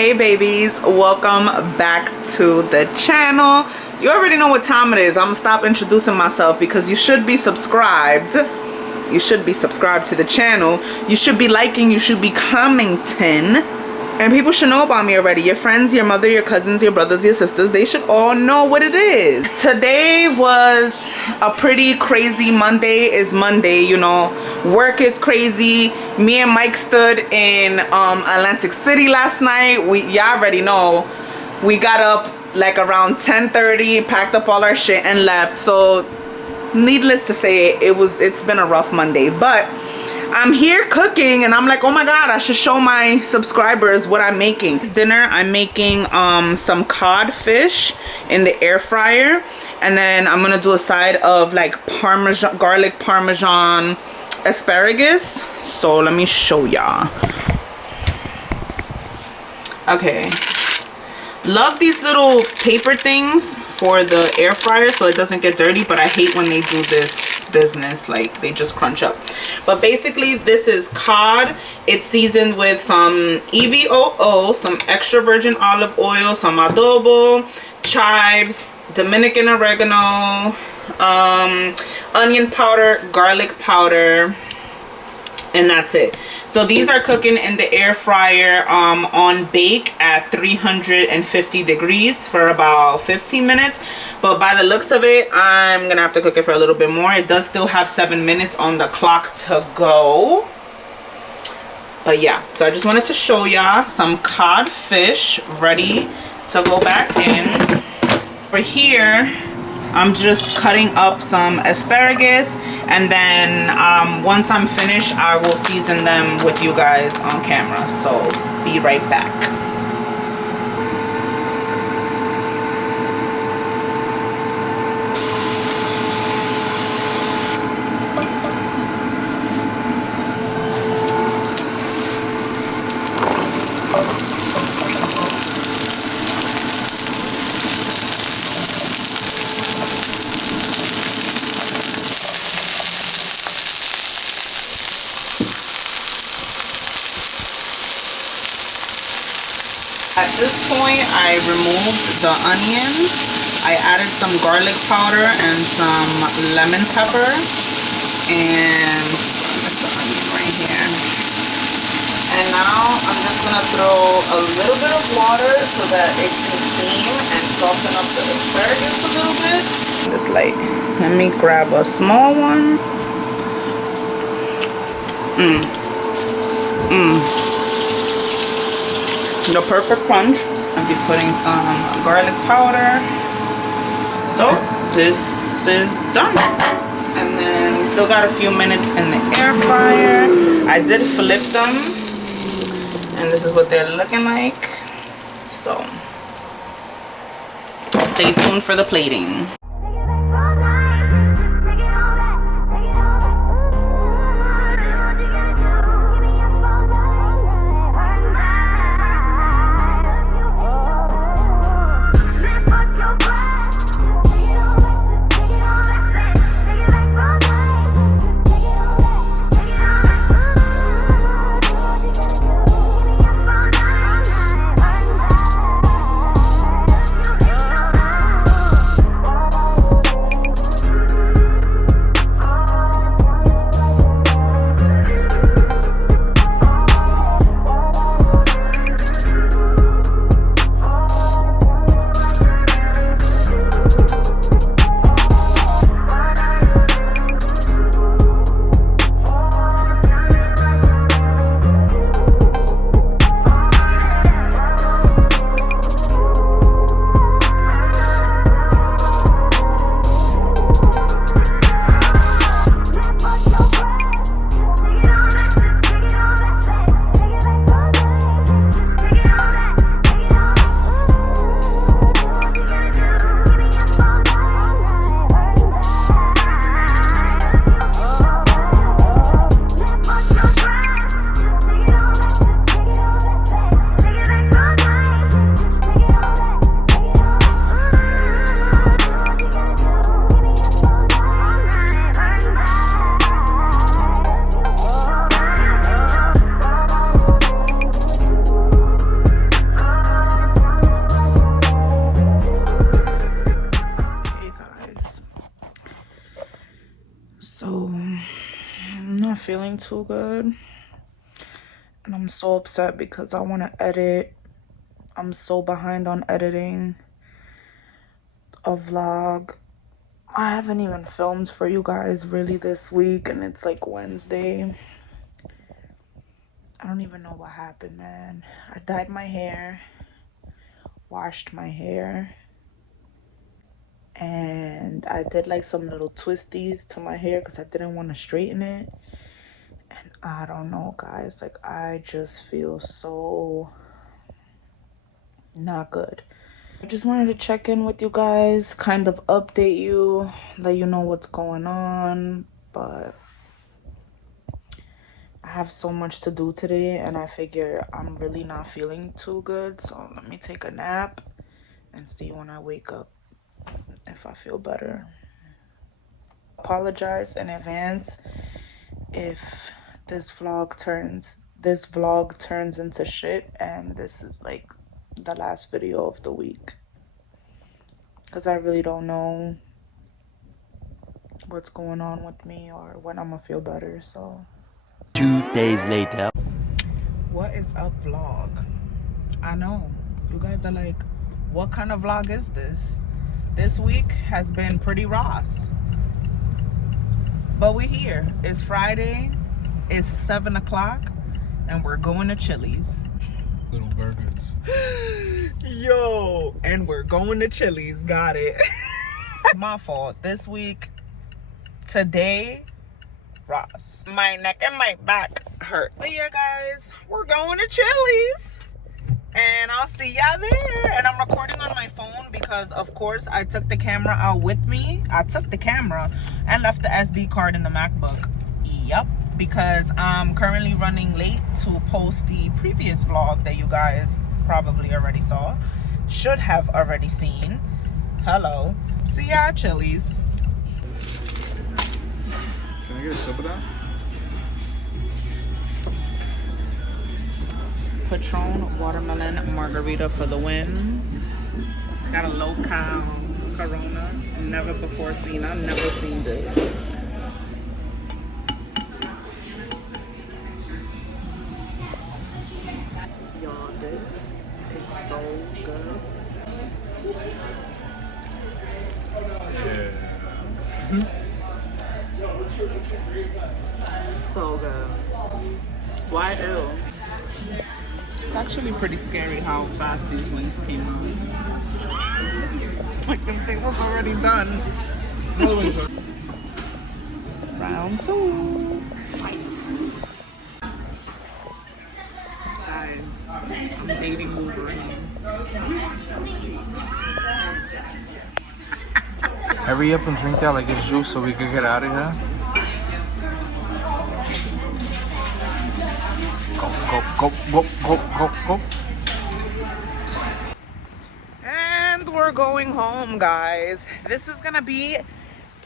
Hey babies, welcome back to the channel. You already know what time it is. I'm gonna stop introducing myself because you should be subscribed. You should be subscribed to the channel. You should be liking, you should be commenting. And people should know about me already. Your friends, your mother, your cousins, your brothers, your sisters, they should all know what it is. Today was a pretty crazy Monday. Is Monday, you know. Work is crazy. Me and Mike stood in Atlantic City last night. Y'all already know. We got up like around 10:30, packed up all our shit and left. So needless to say, it's been a rough Monday. But I'm here cooking and I'm like, oh my god, I should show my subscribers what I'm making. This dinner, I'm making some codfish in the air fryer, and then I'm gonna do a side of like parmesan, garlic parmesan asparagus. So let me show y'all. Okay, love these little paper things for the air fryer so it doesn't get dirty, but I hate when they do this business, like they just crunch up. But basically this is cod. It's seasoned with some EVOO, some extra virgin olive oil, some adobo, chives, Dominican oregano, onion powder, garlic powder, and that's it. So these are cooking in the air fryer on bake at 350 degrees for about 15 minutes. But by the looks of it, I'm gonna have to cook it for a little bit more. It does still have 7 minutes on the clock to go. But yeah, so I just wanted to show y'all some codfish ready to go back in. For here, I'm just cutting up some asparagus, and then once I'm finished, I will season them with you guys on camera. So be right back. At this point, I removed the onions. I added some garlic powder and some lemon pepper. And that's the onion right here. And now I'm just going to throw a little bit of water so that it can steam and soften up the asparagus a little bit. This light. Let me grab a small one. The perfect crunch. I'll be putting some garlic powder. So this is done, and then we still got a few minutes in the air fryer. I did flip them, and this is what they're looking like. So stay tuned for the plating. feeling too good. And I'm so upset because I want to edit. I'm so behind on editing a vlog. I haven't even filmed for you guys really this week, and it's like Wednesday. I don't even know what happened, man. I dyed my hair, washed my hair, and I did like some little twisties to my hair because I didn't want to straighten it. And I don't know, guys, like I just feel so not good. I just wanted to check in with you guys, kind of update you, let you know what's going on. But I have so much to do today, and I figure I'm really not feeling too good, so let me take a nap and see when I wake up if I feel better. Apologize in advance if this vlog turns into shit and this is like the last video of the week, because I really don't know what's going on with me or when I'm gonna feel better. So 2 days later. what is up, vlog? I know you guys are like, what kind of vlog is this? This week has been pretty Ross, but we're here. It's Friday, it's 7 o'clock, and we're going to Chili's. Little burgers. Yo, and we're going to Chili's. Got it. My fault. This week, today, Ross. My neck and my back hurt. But yeah, guys, we're going to Chili's. And I'll see y'all there. And I'm recording on my phone because, of course, I took the camera out with me. I took the camera and left the SD card in the MacBook. Yep. Because I'm currently running late to post the previous vlog that you guys probably already saw. Should have already seen. Hello. See ya at Chili's. Can I get a sip of that? Patron watermelon margarita for the win. Got a low-cal Corona. Never before seen. I've never seen this. Y'all, this is so good. Yeah. So good. Why ew? It's actually pretty scary how fast these wings came out. Like the thing was already done. Round 2. Fight. Guys, I'm dating Wolverine. Hurry up and drink that like it's juice so we can get out of here. Go, go, go, go, go, go, go. And we're going home, guys. This is gonna be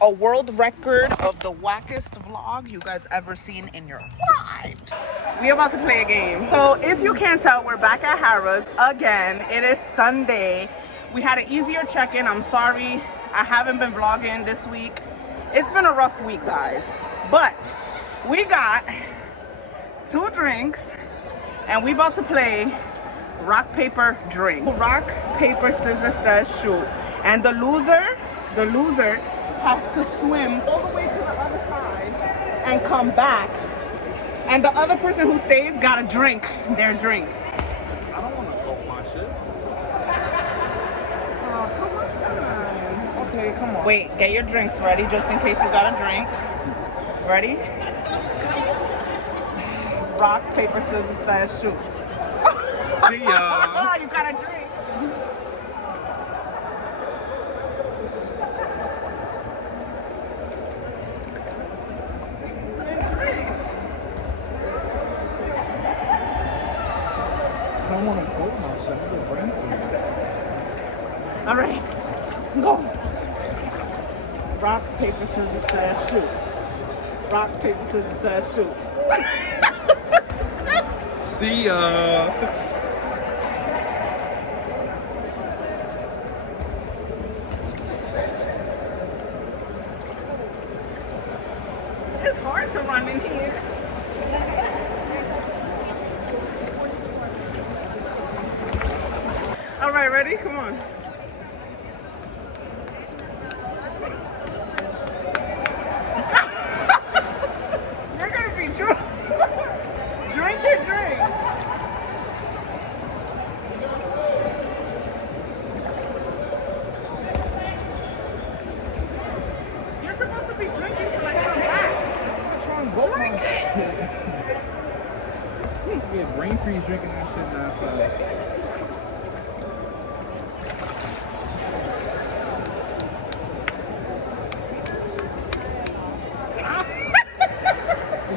a world record of the wackest vlog you guys ever seen in your lives. We're about to play a game. So if you can't tell, we're back at Harrah's again. It is Sunday. We had an easier check-in. I'm sorry I haven't been vlogging this week. It's been a rough week, guys. But we got 2 drinks and we about to play rock, paper, drink. Rock, paper, scissors, says shoot. And the loser has to swim all the way to the other side and come back. And the other person who stays gotta drink their drink. I don't want to gulp my shit. Oh, come on. Okay, come on. Wait, get your drinks ready just in case you gotta drink. Ready? Rock, paper, scissors, says shoot. See ya. You gotta drink. I don't want to gulp my shit. I'm just brain to All right, go. Rock, paper, scissors, says shoot. Rock, paper, scissors, says shoot. See ya. It's hard to run in here. All right, ready? Come on. You're gonna be drunk. Drink your drink. You're supposed to be drinking till I come back. I'm not trying to go. Drink it. Yeah, brain freeze drinking that shit that fast.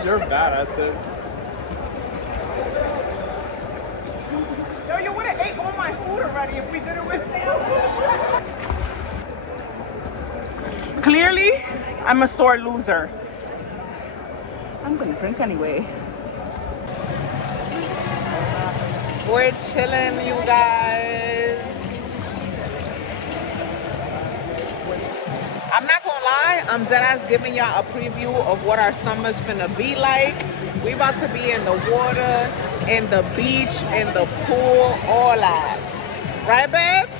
You're bad at this. Yo, you would have ate all my food already if we did it with you. Clearly, I'm a sore loser. I'm gonna drink anyway. We're chilling, you guys. I'm not gonna lie, I'm dead ass giving y'all a preview of what our summer's finna be like. We about to be in the water, in the beach, in the pool, all that. Right, babes?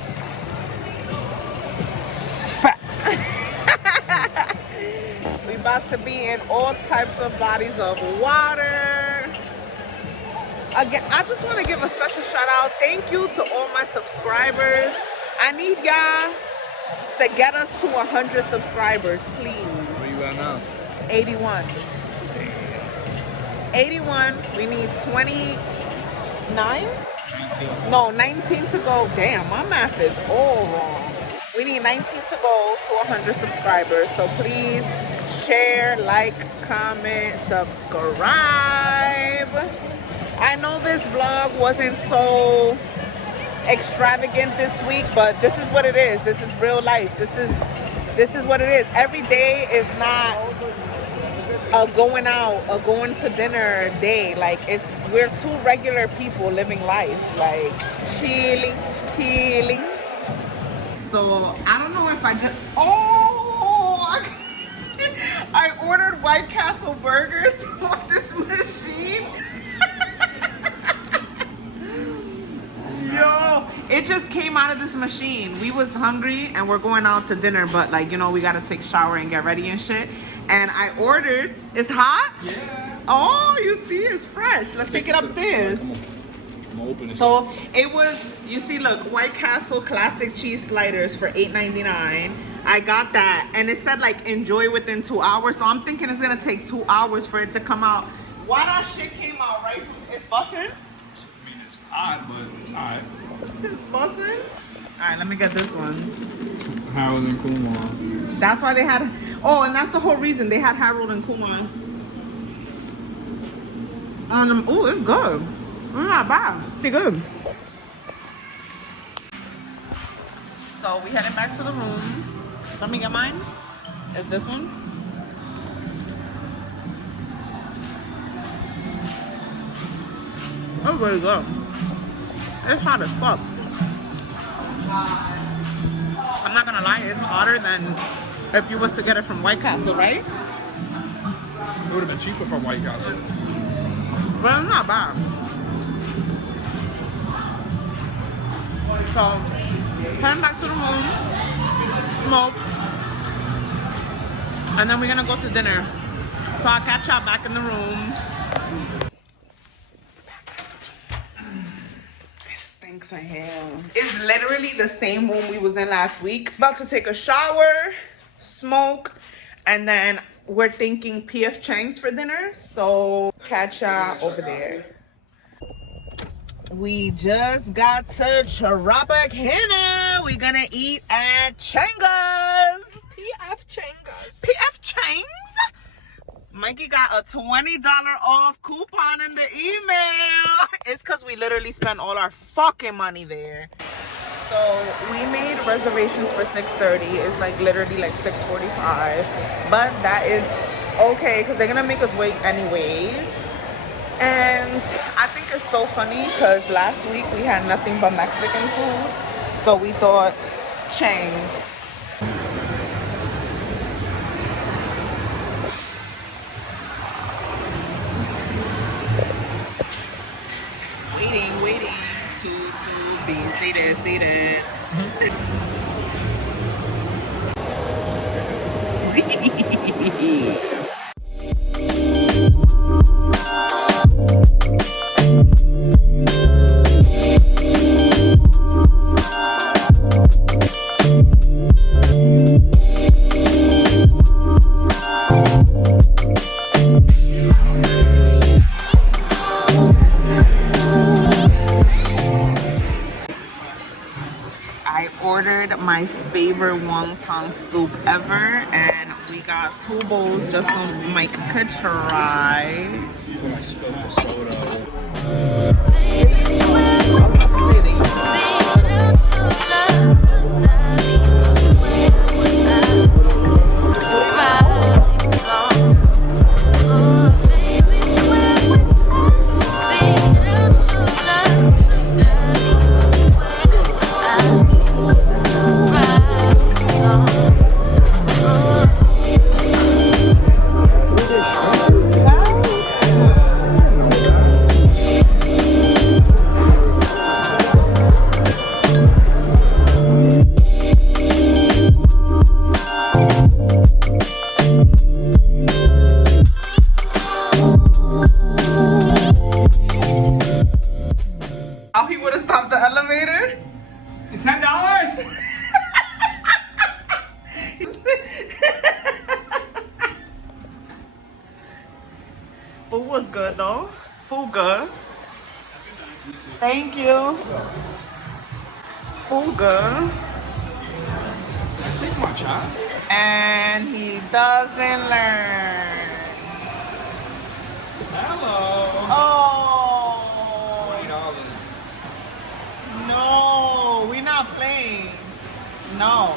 We about to be in all types of bodies of water. Again, I just want to give a special shout out. Thank you to all my subscribers. I need y'all to get us to 100 subscribers, please. Where you at now? 81. 81. We need 29? 19. No, 19 to go. Damn, my math is all wrong. We need 19 to go to 100 subscribers. So please share, like, comment, subscribe. I know this vlog wasn't so extravagant this week, but this is what it is. This is real life. This is what it is. Every day is not a going out, a going to dinner day. Like, we're two regular people living life, like chilling. So I don't know if I just I ordered White Castle burgers off this machine. Yo, it just came out of this machine. We was hungry and we're going out to dinner, but like, you know, we gotta take a shower and get ready and shit. And I ordered, it's hot? Yeah. Oh, you see, it's fresh. Let's take it upstairs. I'm opening. So it was, you see, look, White Castle classic cheese sliders for $8.99. I got that, and it said like enjoy within 2 hours. So I'm thinking it's gonna take 2 hours for it to come out. Why that shit came out right from, it's busting? I mean, it's odd, but it's alright. It's busting? All right, let me get this one. Harold and Kumar. That's why they had, oh, and that's the whole reason they had Harold and Kumar. Oh, it's good. It's not bad. Pretty good. So we heading back to the room. Let me get mine. Is this one? That's really good. It's hot as fuck. I'm not gonna lie, it's hotter than if you was to get it from White Castle, right? It would have been cheaper from White Castle. But it's not bad. So, heading back to the room, smoke, and then we're gonna go to dinner. So I'll catch y'all back in the room. It stinks in here. It's literally the same room we was in last week. About to take a shower, smoke, and then we're thinking P.F. Chang's for dinner. So catch y'all over there. We just got to Tribeca. We're gonna eat at Changa's. P.F. Changas. P.F. Chang's? Mikey got a $20 off coupon in the email. It's because we literally spent all our fucking money there. So we made reservations for 6:30. It's like literally like 6:45. But that is okay because they're gonna make us wait anyways. And I think it's so funny because last week we had nothing but Mexican food. So we thought Chang's. Waiting to Be seated, seated. I ordered my favorite wonton soup ever, and we got 2 bowls just so Mike could try. I spilled the soda. Oh, he would have stopped the elevator? $10. Food was good though. Food good. Thank you. Food good. Take my child. And he doesn't learn. Hello. Oh. $20. No, we're not playing. No.